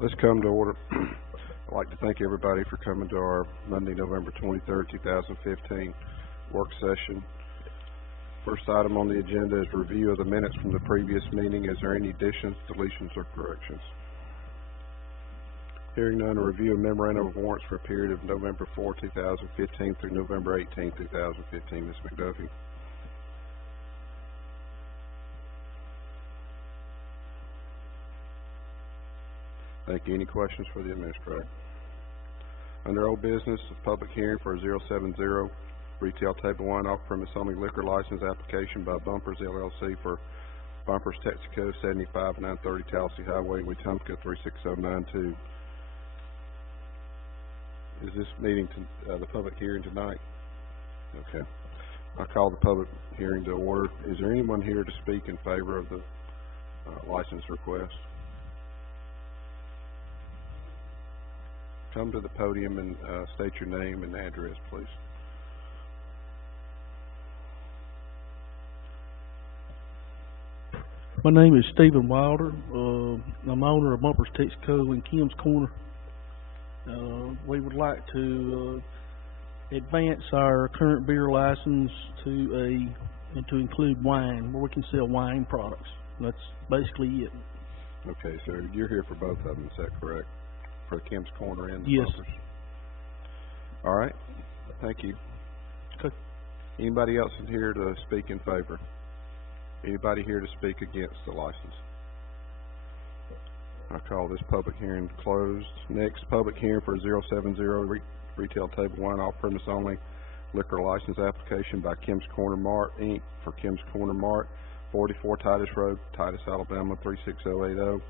Let's come to order. I'd like to thank everybody for coming to our Monday, November 23rd, 2015 work session. First item on the agenda is review of the minutes from the previous meeting. Is there any additions, deletions, or corrections? Hearing none, a review of memorandum of warrants for a period of November 4, 2015 through November 18, 2015. Ms. McDuffie. Thank you. Any questions for the administrator? Under old business, a public hearing for a 070 retail table wine off-premise only liquor license application by Bumpers LLC for Bumpers Texaco 75930 Tallahassee Highway, Wetumpka 36092. Is this meeting the public hearing tonight? Okay. I call the public hearing to order. Is there anyone here to speak in favor of the license request? Come to the podium and state your name and address, please. My name is Stephen Wilder. I'm owner of Bumpers Texaco in Kim's Corner. We would like to advance our current beer license to include wine, where we can sell wine products. That's basically it. Okay, so you're here for both of them, is that correct? For Kim's Corner and the Yes. Bumpers? All right, thank you. Okay. Anybody else here to speak in favor? Anybody here to speak against the license? I call this public hearing closed. Next, public hearing for 070 retail table wine off-premise only liquor license application by Kim's Corner Mart, Inc. for Kim's Corner Mart, 44 Titus Road, Titus, Alabama, 36080.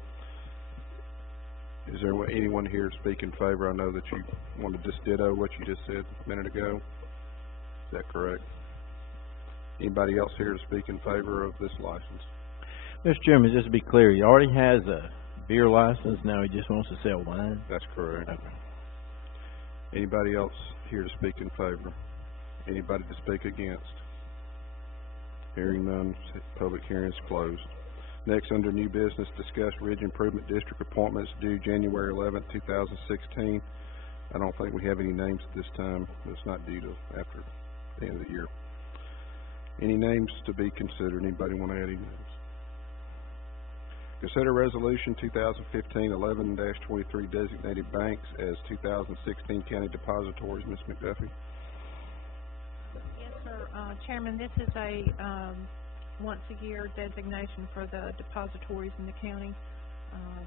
Is there anyone here to speak in favor? I know that you want to just ditto what you just said a minute ago. Is that correct? Anybody else here to speak in favor of this license? Mr. Chairman, just to be clear, he already has a beer license, now he just wants to sell wine? That's correct. Okay. Anybody else here to speak in favor? Anybody to speak against? Hearing none, public hearing is closed. Next, under new business, discuss Ridge Improvement District appointments due January 11th, 2016. I don't think we have any names at this time. It's not due to after the end of the year. Any names to be considered? Anybody want to add any names? Consider Resolution 2015-11-23 designated banks as 2016 county depositories. Ms. McDuffie. Yes, sir. Chairman, this is a once-a-year designation for the depositories in the county.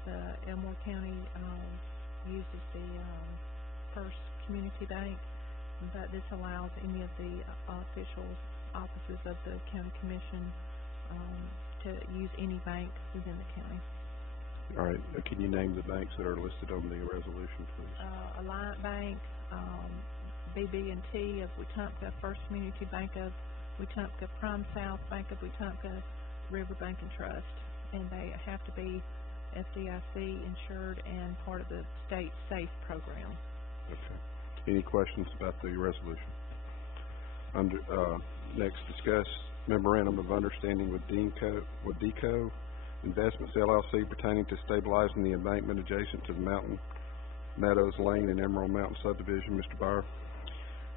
The Elmore County uses the First Community Bank, but this allows any of the offices of the county commission to use any bank within the county. All right. Can you name the banks that are listed on the resolution, please? Alliant Bank, BB&T of Wetumpka, First Community Bank of Wetumpka, Prime South Bank of Wetumpka, River Bank and Trust, and they have to be FDIC insured and part of the state SAFE program. Okay. Any questions about the resolution? Next, discuss memorandum of understanding with Deco Investments LLC pertaining to stabilizing the embankment adjacent to the Mountain Meadows Lane and Emerald Mountain subdivision. Mr. Byer.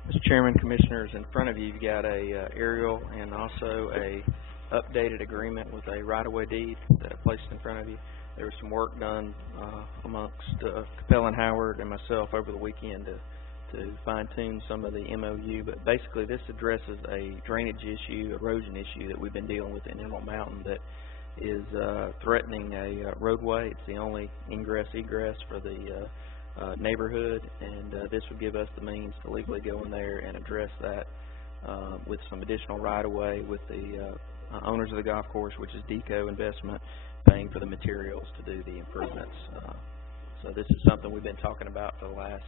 Mr. Chairman, Commissioners, in front of you, you've got a aerial and also a updated agreement with a right-of-way deed placed in front of you. There was some work done amongst Capell and Howard and myself over the weekend to fine-tune some of the MOU, but basically this addresses a drainage issue, erosion issue that we've been dealing with in Emerald Mountain that is threatening a roadway. It's the only ingress-egress for the neighborhood, and this would give us the means to legally go in there and address that with some additional right-of-way with the owners of the golf course, which is Deco Investment, paying for the materials to do the improvements. So this is something we've been talking about for the last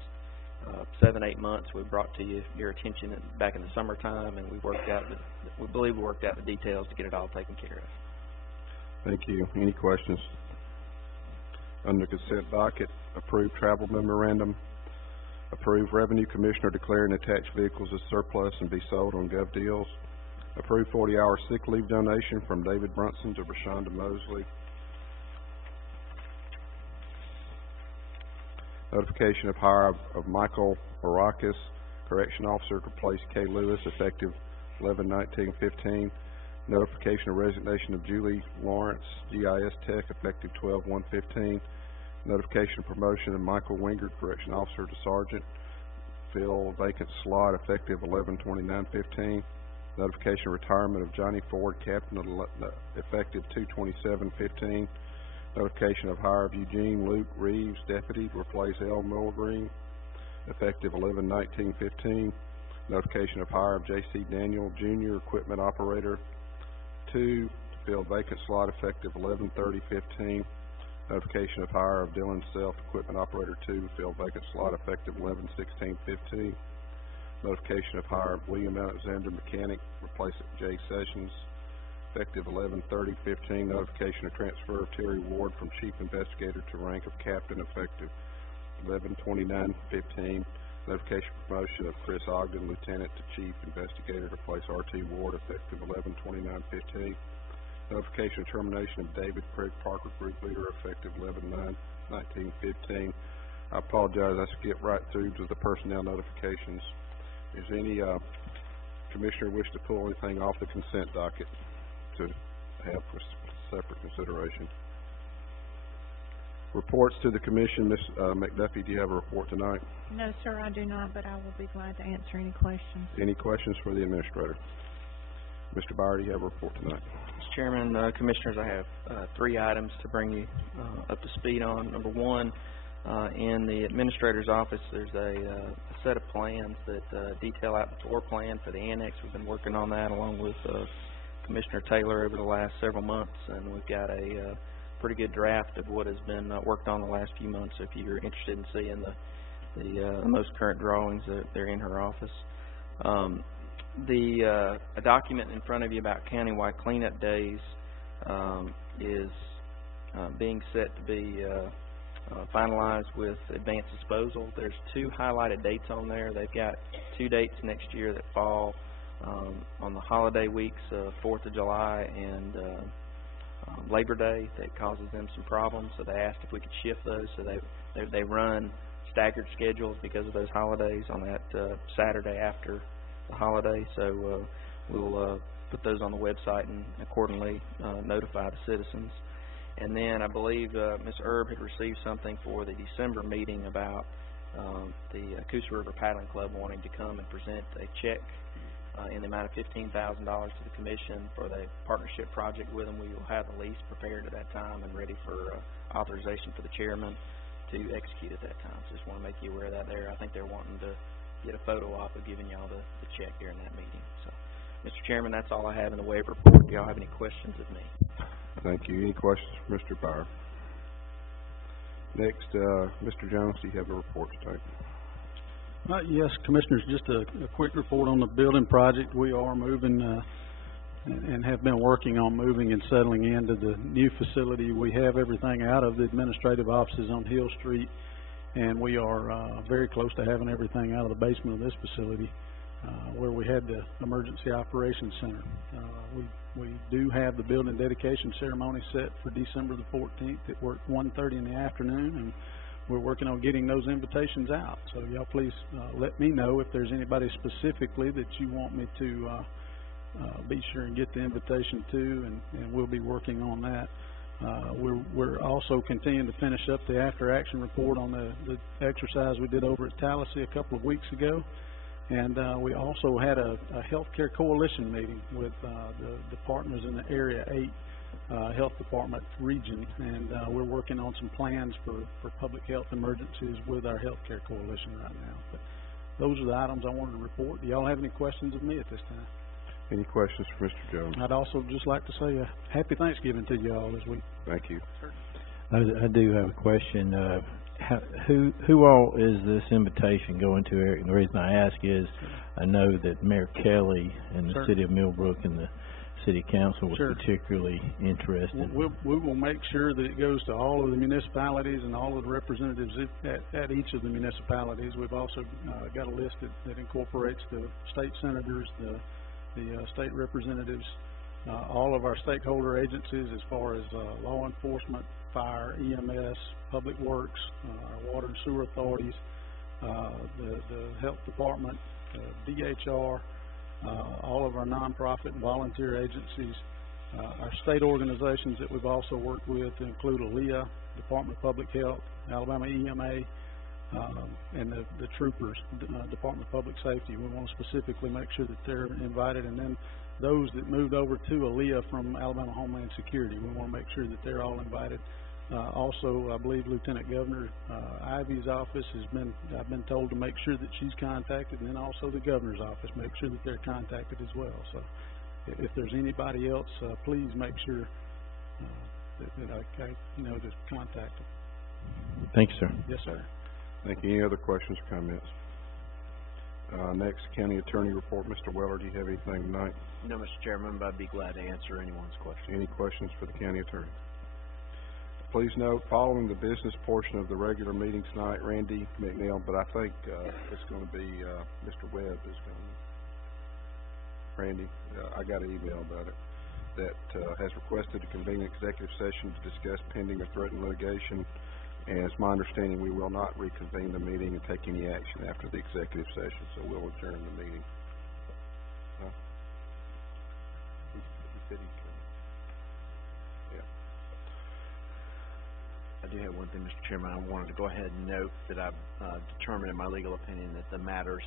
7-8 months. We brought to your attention back in the summertime, and we believe we worked out the details to get it all taken care of. Thank you. Any questions? Under consent docket, approve travel memorandum, approve revenue commissioner declaring attached vehicles as surplus and be sold on Gov Deals, approve 40-hour sick leave donation from David Brunson to Rashonda Mosley. Notification of hire of Michael Barakis, Correction Officer, to replace Kay Lewis, effective 11/19/15. Notification of resignation of Julie Lawrence, GIS Tech, effective 12/1/15. Notification of promotion of Michael Wingard, Correction Officer, to Sergeant, fill vacant slot, effective 11/29/15. Notification of retirement of Johnny Ford, Captain, effective 2/27/15. Notification of hire of Eugene Luke Reeves, Deputy, to replace L. Milgreen, effective 11/19/15. Notification of hire of J.C. Daniel, Jr., Equipment Operator 2, to fill vacant slot, effective 11/30/15. Notification of hire of Dylan Self, Equipment Operator 2, to fill vacant slot, effective 11/16/15. Notification of hire of William Alexander, Mechanic, replace Jay Sessions, effective 11/30/15. Notification of transfer of Terry Ward from Chief Investigator to rank of Captain, effective 11/29/15. Notification of promotion of Chris Ogden, Lieutenant, to Chief Investigator, to replace R.T. Ward, effective 11/29/15. Notification of termination of David Craig Parker, Group Leader, effective 11/9/19/15. I apologize, I skipped right through to the personnel notifications. Is any commissioner wish to pull anything off the consent docket to have for separate consideration? Reports to the commission. Ms. McDuffie, do you have a report tonight? No, sir, I do not, but I will be glad to answer any questions. Any questions for the administrator? Mr. Byer, do you have a report tonight? Mr. Chairman, Commissioners, I have 3 items to bring you up to speed on. Number one, in the administrator's office, there's a set of plans that detail out the floor plan for the annex. We've been working on that along with Commissioner Taylor over the last several months, and we've got a pretty good draft of what has been worked on the last few months. So if you're interested in seeing the most current drawings, they're in her office. A document in front of you about countywide cleanup days is being set to be finalized with Advanced Disposal. There's 2 highlighted dates on there. They've got 2 dates next year that fall on the holiday weeks of 4th of July and Labor Day. That causes them some problems, so they asked if we could shift those. So they run staggered schedules because of those holidays on that Saturday after the holiday. So we'll put those on the website and accordingly notify the citizens. And then I believe Ms. Erb had received something for the December meeting about the Coosa River Paddling Club wanting to come and present a check in the amount of $15,000 to the commission for the partnership project with them. We will have the lease prepared at that time and ready for authorization for the chairman to execute at that time. So just want to make you aware of that there. I think they're wanting to get a photo op of giving y'all the check during that meeting. So, Mr. Chairman, that's all I have in the waiver report. Do y'all have any questions of me? Thank you. Any questions for Mr. Byer? Next, Mr. Jones, do you have a report tonight? Yes, Commissioners, just a quick report on the building project. We are moving and have been working on moving and settling into the new facility. We have everything out of the administrative offices on Hill Street, and we are very close to having everything out of the basement of this facility where we had the Emergency Operations Center. We do have the building dedication ceremony set for December the 14th at 1:30 in the afternoon, and we're working on getting those invitations out. So y'all please let me know if there's anybody specifically that you want me to be sure and get the invitation to, and we'll be working on that. We're also continuing to finish up the after action report on the exercise we did over at Tallahassee a couple of weeks ago. And we also had a healthcare coalition meeting with the partners in the Area 8 Health Department region, and we're working on some plans for public health emergencies with our healthcare coalition right now. But those are the items I wanted to report. Do y'all have any questions of me at this time? Any questions for Mr. Jones? I'd also just like to say a happy Thanksgiving to you all this week. Thank you. I do have a question. Who all is this invitation going to, Eric? And the reason I ask is I know that Mayor Kelly and the City of Millbrook and the City Council was particularly interested. We will make sure that it goes to all of the municipalities and all of the representatives at each of the municipalities. We've also got a list that incorporates the state senators, the state representatives, all of our stakeholder agencies as far as law enforcement, fire, EMS, Public Works, our water and sewer authorities, the health department, DHR, all of our nonprofit and volunteer agencies, our state organizations that we've also worked with to include ALEA, Department of Public Health, Alabama EMA, and the troopers, Department of Public Safety. We want to specifically make sure that they're invited, and then those that moved over to ALEA from Alabama Homeland Security, we want to make sure that they're all invited. Also, I believe Lieutenant Governor Ivy's office I've been told to make sure that she's contacted, and then also the governor's office, make sure that they're contacted as well. So if there's anybody else, please make sure that I to contact them. Thank you, sir. Yes, sir. Thank you. Any other questions or comments? Next, County Attorney report. Mr. Weller, do you have anything tonight? No, Mr. Chairman, but I'd be glad to answer anyone's question. Any questions for the County Attorney? Please note, following the business portion of the regular meeting tonight, Randy McNeil, but I think it's going to be Mr. Webb is going to. Randy, I got an email about it, that has requested to convene an executive session to discuss pending or threatened litigation. And it's my understanding we will not reconvene the meeting and take any action after the executive session, so we'll adjourn the meeting. He said he'd come. Yeah. I do have one thing, Mr. Chairman. I wanted to go ahead and note that I've determined in my legal opinion that the matters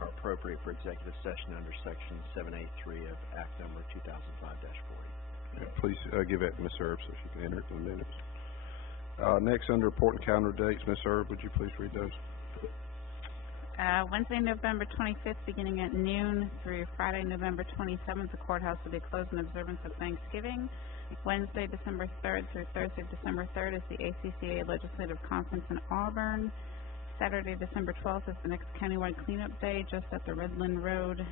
are appropriate for executive session under Section 783 of Act Number 2005-40. Yeah, please give that to Ms. Erb so she can enter it in the minutes. Next, under report and calendar dates, Ms. Erb, would you please read those? Wednesday, November 25th, beginning at noon through Friday, November 27th, the courthouse will be closed in observance of Thanksgiving. Wednesday, December 3rd through Thursday, December 3rd is the ACCA Legislative Conference in Auburn. Saturday, December 12th is the next countywide cleanup day just at the Redland Road,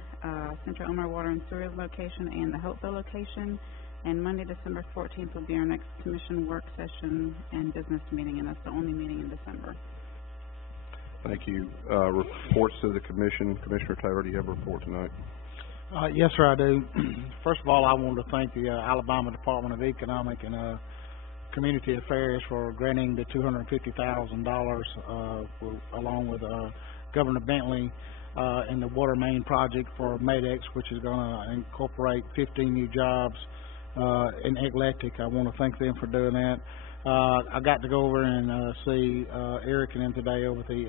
Central Elmer Water and Sewer location and the Hopeville location. And Monday, December 14th will be our next commission work session and business meeting, and that's the only meeting in December. Thank you. Reports to the commission. Commissioner Taylor, do you have a report tonight? Yes, sir, I do. First of all, I want to thank the Alabama Department of Economic and Community Affairs for granting the $250,000 along with Governor Bentley and the water main project for MEDEX, which is going to incorporate 15 new jobs in Eclectic. I want to thank them for doing that. I got to go over and see Eric and them today over at the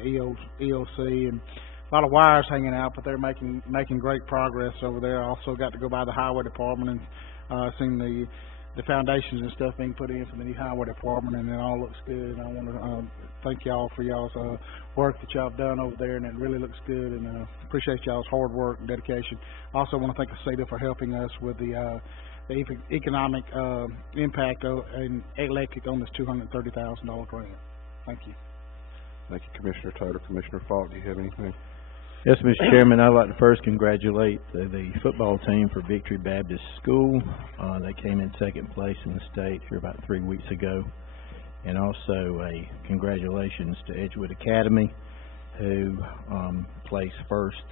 EOC, and a lot of wires hanging out, but they're making great progress over there. I also got to go by the Highway Department and seen the foundations and stuff being put in for the new Highway Department, and it all looks good. And I want to thank y'all for y'all's work that y'all have done over there, and it really looks good, and appreciate y'all's hard work and dedication. I also want to thank the CETA for helping us with the economic impact in Eclectic on this $230,000 grant. Thank you. Thank you, Commissioner Taylor. Commissioner Falk, do you have anything? Yes, Mr. Chairman, I'd like to first congratulate the football team for Victory Baptist School. They came in second place in the state here about 3 weeks ago. And also a congratulations to Edgewood Academy, who placed first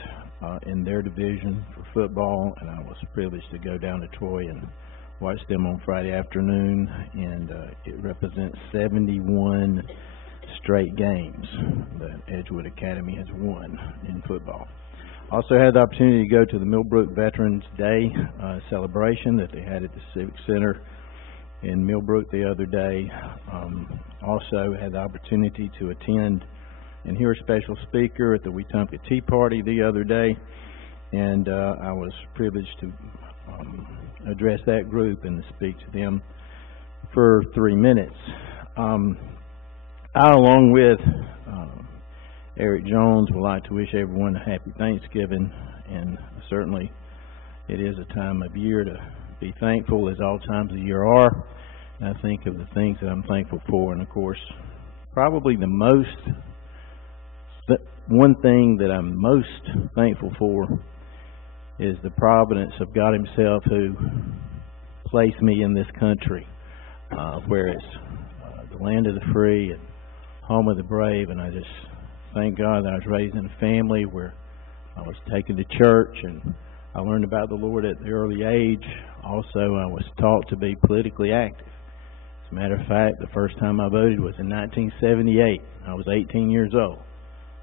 in their division for football. And I was privileged to go down to Troy and watch them on Friday afternoon. And it represents 71 straight games that Edgewood Academy has won in football. Also had the opportunity to go to the Millbrook Veterans Day celebration that they had at the Civic Center in Millbrook the other day. Also had the opportunity to attend and hear a special speaker at the Wetumpka Tea Party the other day, and I was privileged to address that group and to speak to them for 3 minutes. I, along with Eric Jones, would like to wish everyone a happy Thanksgiving, and certainly it is a time of year to be thankful, as all times of year are. And I think of the things that I'm thankful for, and of course, probably one thing that I'm most thankful for is the providence of God Himself, who placed me in this country, where it's the land of the free and home of the brave. And I just thank God that I was raised in a family where I was taken to church, and I learned about the Lord at the early age. Also, I was taught to be politically active. As a matter of fact, the first time I voted was in 1978. I was 18 years old.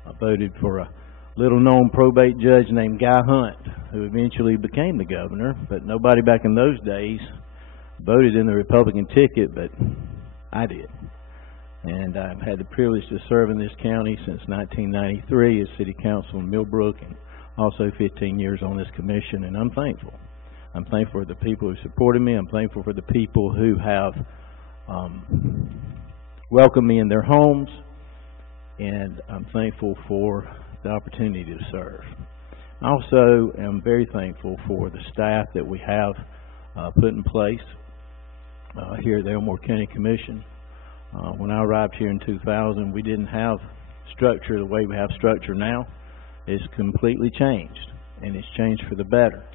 I voted for a little-known probate judge named Guy Hunt, who eventually became the governor, but nobody back in those days voted in the Republican ticket, but I did. And I've had the privilege to serve in this county since 1993 as city council in Millbrook, and also 15 years on this commission, and I'm thankful. I'm thankful for the people who supported me. I'm thankful for the people who have welcomed me in their homes, and I'm thankful for the opportunity to serve. I also am very thankful for the staff that we have put in place here at the Elmore County Commission. When I arrived here in 2000, we didn't have structure the way we have structure now. It's completely changed, and it's changed for the better.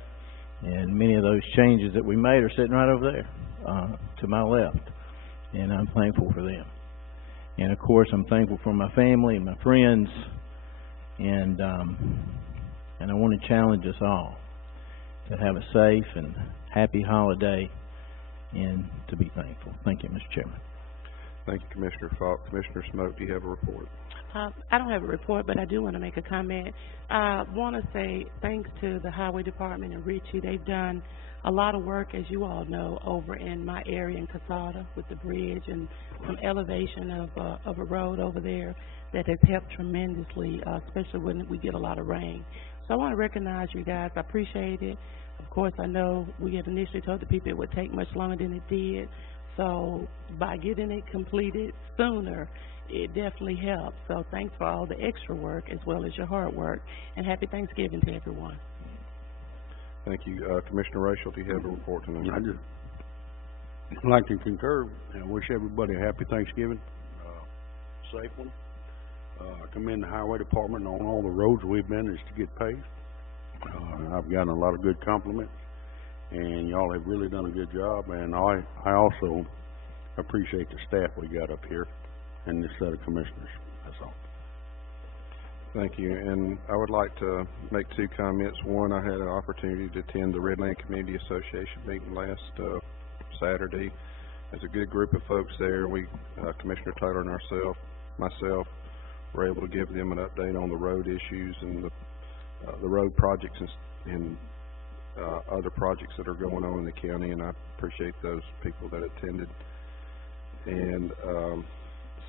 And many of those changes that we made are sitting right over there to my left, and I'm thankful for them. And of course, I'm thankful for my family and my friends, and I want to challenge us all to have a safe and happy holiday and to be thankful. Thank you, Mr. Chairman. Thank you, Commissioner Falk. Commissioner Smoke, do you have a report? I don't have a report, but I do want to make a comment. I want to say thanks to the Highway Department and Richie. They've done a lot of work, as you all know, over in my area in Casada with the bridge and some elevation of a road over there that has helped tremendously, especially when we get a lot of rain. So I want to recognize you guys. I appreciate it. Of course, I know we had initially told the people it would take much longer than it did. So by getting it completed sooner, it definitely helps. So thanks for all the extra work as well as your hard work. And happy Thanksgiving to everyone. Thank you. Commissioner Rachel, do you have a report tonight? I just like to concur and wish everybody a happy Thanksgiving, safe one. Commend the Highway Department on all the roads we've managed to get paved. I've gotten a lot of good compliments, and y'all have really done a good job, and I also appreciate the staff we got up here and this set of commissioners. That's all. Thank you. And I would like to make two comments. One, I had an opportunity to attend the Redland Community Association meeting last Saturday. There's a good group of folks there. We, Commissioner Taylor and myself, were able to give them an update on the road issues and the road projects and other projects that are going on in the county, and I appreciate those people that attended. And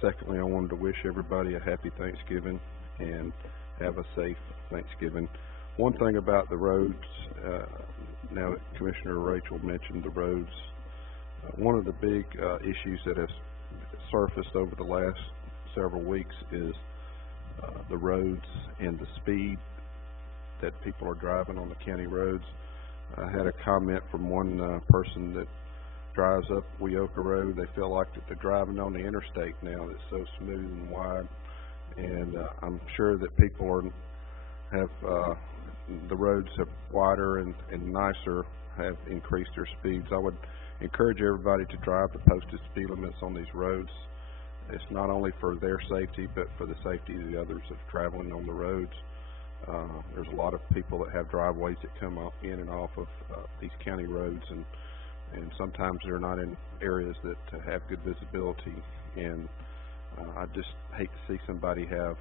secondly, I wanted to wish everybody a happy Thanksgiving and have a safe Thanksgiving. One thing about the roads, now that Commissioner Rachel mentioned the roads, one of the big issues that has surfaced over the last several weeks is the roads and the speed that people are driving on the county roads. I had a comment from one person that drives up Weoka Road. They feel like that they're driving on the interstate now. That's so smooth and wide, and I'm sure that people have the roads have wider and nicer, have increased their speeds. I would encourage everybody to drive the posted speed limits on these roads. It's not only for their safety, but for the safety of the others that's traveling on the roads. There's a lot of people that have driveways that come up in and off of these county roads, and sometimes they're not in areas that have good visibility, and I just hate to see somebody have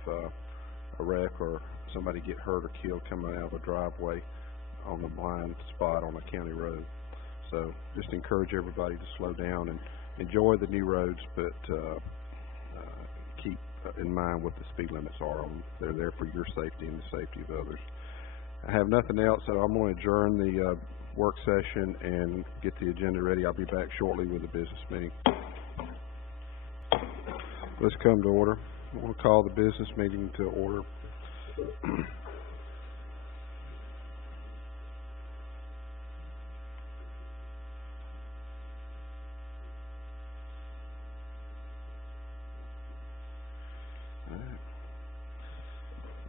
a wreck or somebody get hurt or killed coming out of a driveway on a blind spot on a county road. So just encourage everybody to slow down and enjoy the new roads, but keep in mind what the speed limits are. They're there for your safety and the safety of others. I have nothing else, so I'm going to adjourn the work session and get the agenda ready. I'll be back shortly with the business meeting. Let's come to order. I want to call the business meeting to order.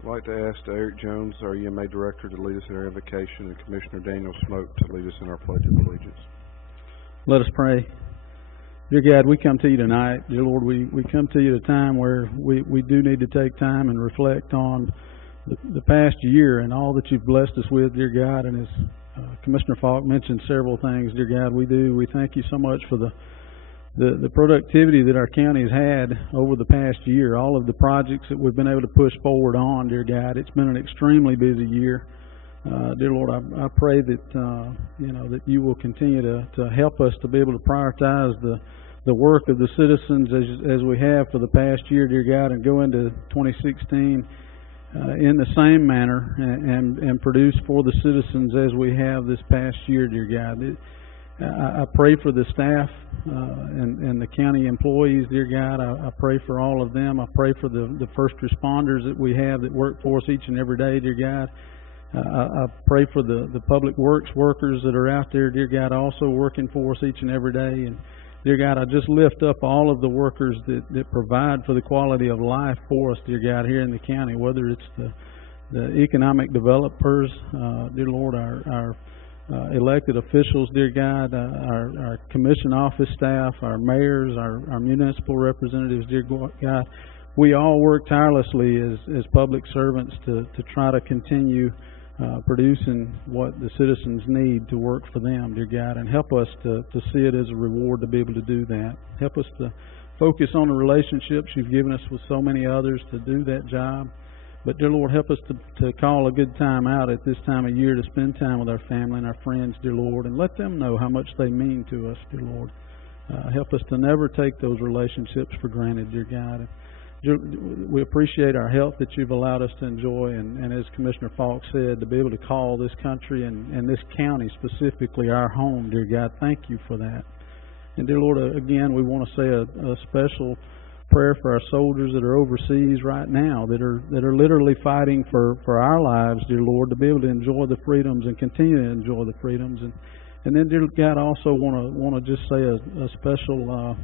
I'd like to ask Eric Jones, our EMA Director, to lead us in our invocation, and Commissioner Daniel Smoke to lead us in our Pledge of Allegiance. Let us pray. Dear God, we come to you tonight. Dear Lord, we come to you at a time where we do need to take time and reflect on the past year and all that you've blessed us with, dear God. And as Commissioner Falk mentioned several things, dear God, we thank you so much for the the productivity that our county has had over the past year, all of the projects that we've been able to push forward on, dear God. It's been an extremely busy year. Dear Lord, I pray that, that you will continue to help us to be able to prioritize the work of the citizens as we have for the past year, dear God, and go into 2016 in the same manner and produce for the citizens as we have this past year, dear God. I pray for the staff and the county employees, dear God. I pray for all of them. I pray for the first responders that we have that work for us each and every day, dear God. I pray for the public works workers that are out there, dear God, also working for us each and every day. And dear God, I just lift up all of the workers that provide for the quality of life for us, dear God, here in the county, whether it's the economic developers, dear Lord, our elected officials, dear God, our commission office staff, our mayors, our municipal representatives, dear God. We all work tirelessly as public servants to try to continue producing what the citizens need to work for them, dear God, and help us to see it as a reward to be able to do that. Help us to focus on the relationships you've given us with so many others to do that job. But, dear Lord, help us to call a good time out at this time of year to spend time with our family and our friends, dear Lord, and let them know how much they mean to us, dear Lord. Help us to never take those relationships for granted, dear God. We appreciate our health that you've allowed us to enjoy, and as Commissioner Falk said, to be able to call this country and this county specifically our home, dear God. Thank you for that. And, dear Lord, again, we want to say a special prayer for our soldiers that are overseas right now, that are literally fighting for our lives, dear Lord, to be able to enjoy the freedoms and continue to enjoy the freedoms. And then, dear God, I also want to just say a special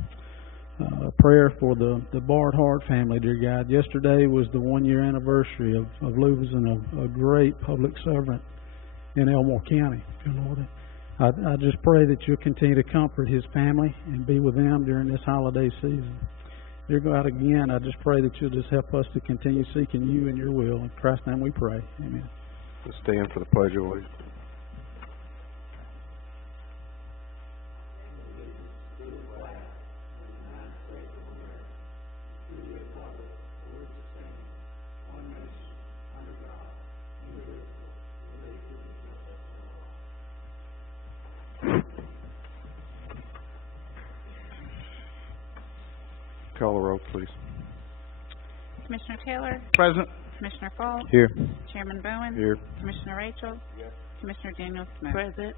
prayer for the Bard Hart family, dear God. Yesterday was the 1-year anniversary of losing a great public servant in Elmore County, dear Lord. I just pray that you'll continue to comfort his family and be with them during this holiday season. Dear God, again, I just pray that you'll just help us to continue seeking you and your will. In Christ's name we pray. Amen. Let's stand for the Pledge of Allegiance. Call the roll, please. Commissioner Taylor? Present. Commissioner Falk? Here. Chairman Bowen? Here. Commissioner Rachel? Yes. Commissioner Daniel Smith? Present.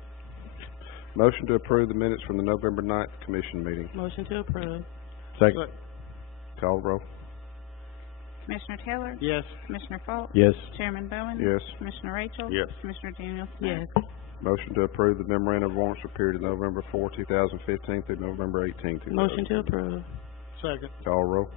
Motion to approve the minutes from the November 9th Commission meeting. Motion to approve. Second. Call the roll. Commissioner Taylor? Yes. Commissioner Falk? Yes. Chairman Bowen? Yes. Commissioner Rachel? Yes. Commissioner Daniel Smith? Yes. Motion to approve the memorandum of warrants for period of November 4, 2015 through November 18, 2015. Motion to approve. Second. Call roll.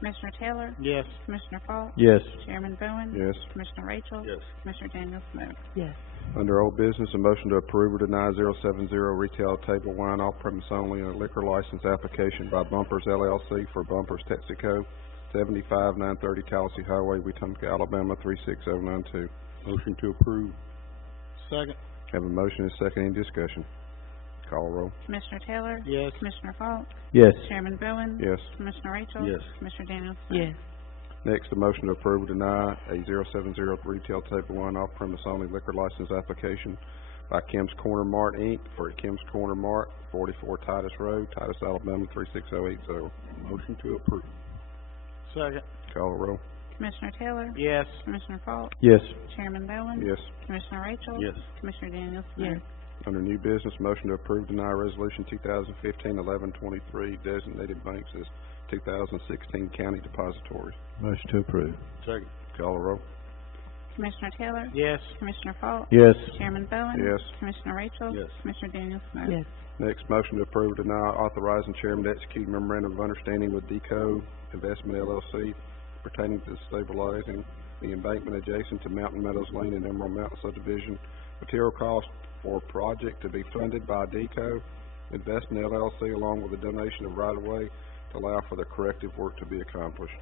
Commissioner Taylor? Yes. Commissioner Falk? Yes. Chairman Bowen? Yes. Commissioner Rachel? Yes. Commissioner Daniel Smith? Yes. Under old business, a motion to approve or deny 070 retail table wine off-premise only and a liquor license application by Bumpers LLC for Bumpers Texaco, 75930 Tallahassee Highway, Wetumpka, Alabama 36092. Motion to approve. Second. Have a motion and a second. Any discussion? Call roll. Commissioner Taylor? Yes. Commissioner Falk? Yes. Chairman Bowen? Yes. Commissioner Rachel? Yes. Commissioner Daniel Smith? Yes. Next, a motion to approve or deny a 070 retail table wine off-premise only liquor license application by Kim's Corner Mart, Inc. for Kim's Corner Mart, 44 Titus Road, Titus, Alabama 36080. Motion to approve. Second. Call the roll. Commissioner Taylor? Yes. Commissioner Falk? Yes. Chairman Bowen? Yes. Commissioner Rachel? Yes. Commissioner Daniel Smith? Yes. Under new business, motion to approve, deny resolution 2015-1123 designated banks as 2016 county depositories. Motion to approve. Second. Call the roll. Commissioner Taylor? Yes. Commissioner Falk? Yes. Chairman Bowen? Yes. Commissioner Rachel? Yes. Commissioner Daniel Smith? Yes. Next, motion to approve, deny authorizing chairman to execute memorandum of understanding with DECO Investment LLC pertaining to stabilizing the embankment adjacent to Mountain Meadows Lane and Emerald Mountain subdivision. Material cost for project to be funded by DECO Investment LLC along with a donation of right-of-way to allow for the corrective work to be accomplished.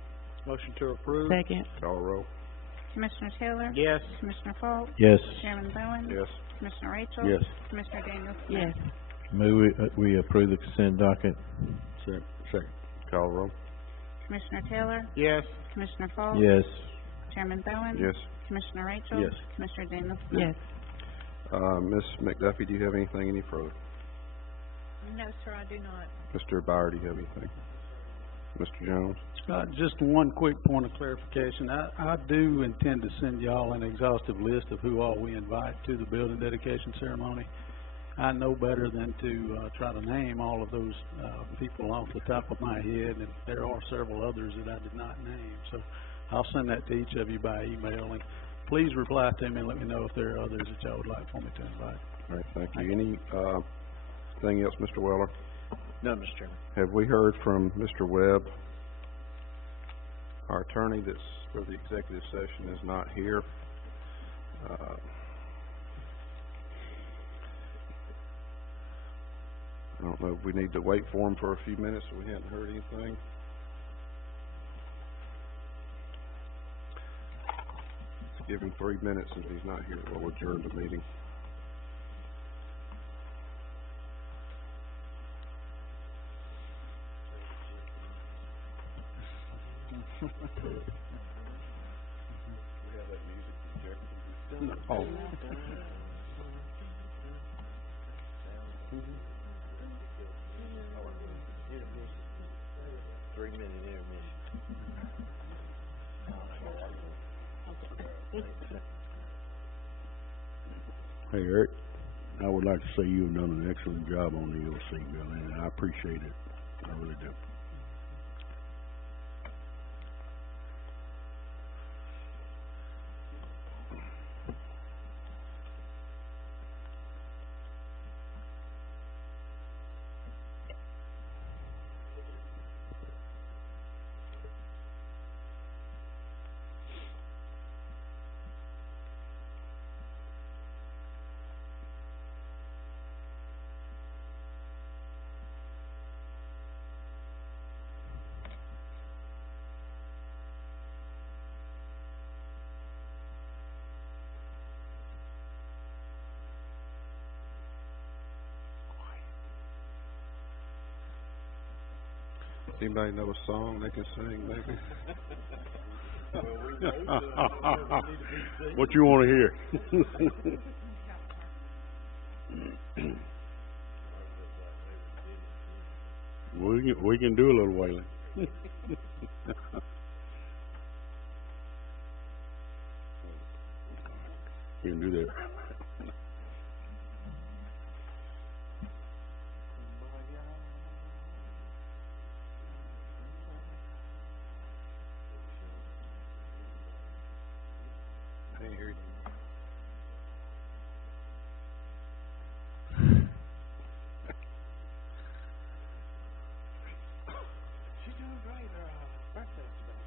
Motion to approve. Second. Call roll. Commissioner Taylor? Yes. Commissioner Falk? Yes. Chairman Bowen? Yes. Commissioner Rachel? Yes. Commissioner Daniel Smith? Yes. we approve the consent docket. Second. Call roll. Commissioner Taylor? Yes. Commissioner Fall? Yes. Chairman Bowen? Yes. Commissioner Rachel? Yes. Commissioner Daniel Smith? Yes. Ms. McDuffie, do you have anything any further? No, sir, I do not. Mr. Byer, do you have anything? Mr. Jones? Just one quick point of clarification. I do intend to send y'all an exhaustive list of who all we invite to the building dedication ceremony. I know better than to try to name all of those people off the top of my head, and there are several others that I did not name. So I'll send that to each of you by email, and please reply to me and let me know if there are others that y'all would like for me to invite. All right, thank you. Any thing else, Mr. Weller? No, Mr. Chairman. Have we heard from Mr. Webb? Our attorney that's for the executive session is not here. I don't know if we need to wait for him for a few minutes so we hadn't heard anything. Let's give him 3 minutes. If he's not here, we'll adjourn the meeting. Oh. 3-minute intermission. Hey, Eric, I would like to say you've done an excellent job on the EOC building, and I appreciate it. I really do. Anybody know a song they can sing, maybe? What you want to hear? We can do a little wailing. We can do that. I ain't hear you. She's doing great. Her birthday today.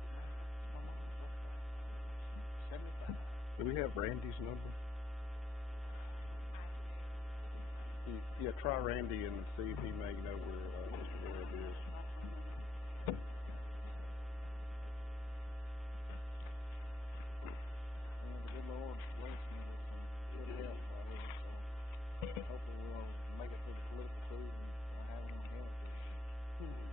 My mom's birthday. 75. Do we have Randy's number? Yeah, try Randy and see if he may know where Mr. Webb is. The good Lord bless me with some good health while here, so hopefully we'll make it through the political season and have it on health issues.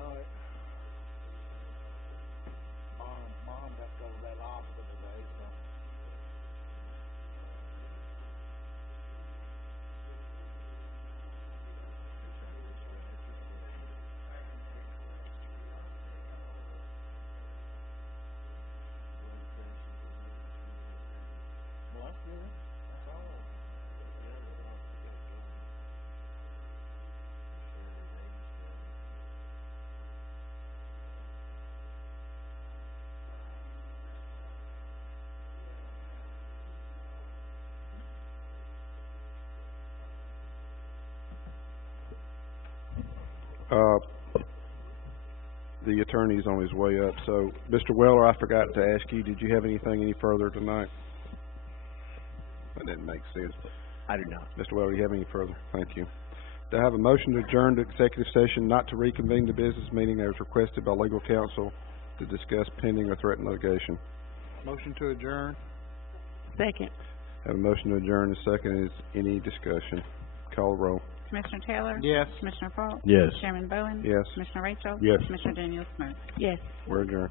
night. Mom got to go to that hospital today, so. Well, that's good. That's all. The attorney's on his way up, so, Mr. Weller, I forgot to ask you, did you have anything any further tonight? That didn't make sense. I do not. Mr. Weller, do you have any further? Thank you. Do I have a motion to adjourn to executive session not to reconvene the business meeting as requested by legal counsel to discuss pending or threatened litigation? Motion to adjourn. Second. Have a motion to adjourn, a second. Is any discussion? Call the roll. Commissioner Taylor? Yes. Commissioner Polk? Yes. Chairman Bowen? Yes. Commissioner Rachel? Yes. Commissioner Daniel Smith? Yes. We're adjourned.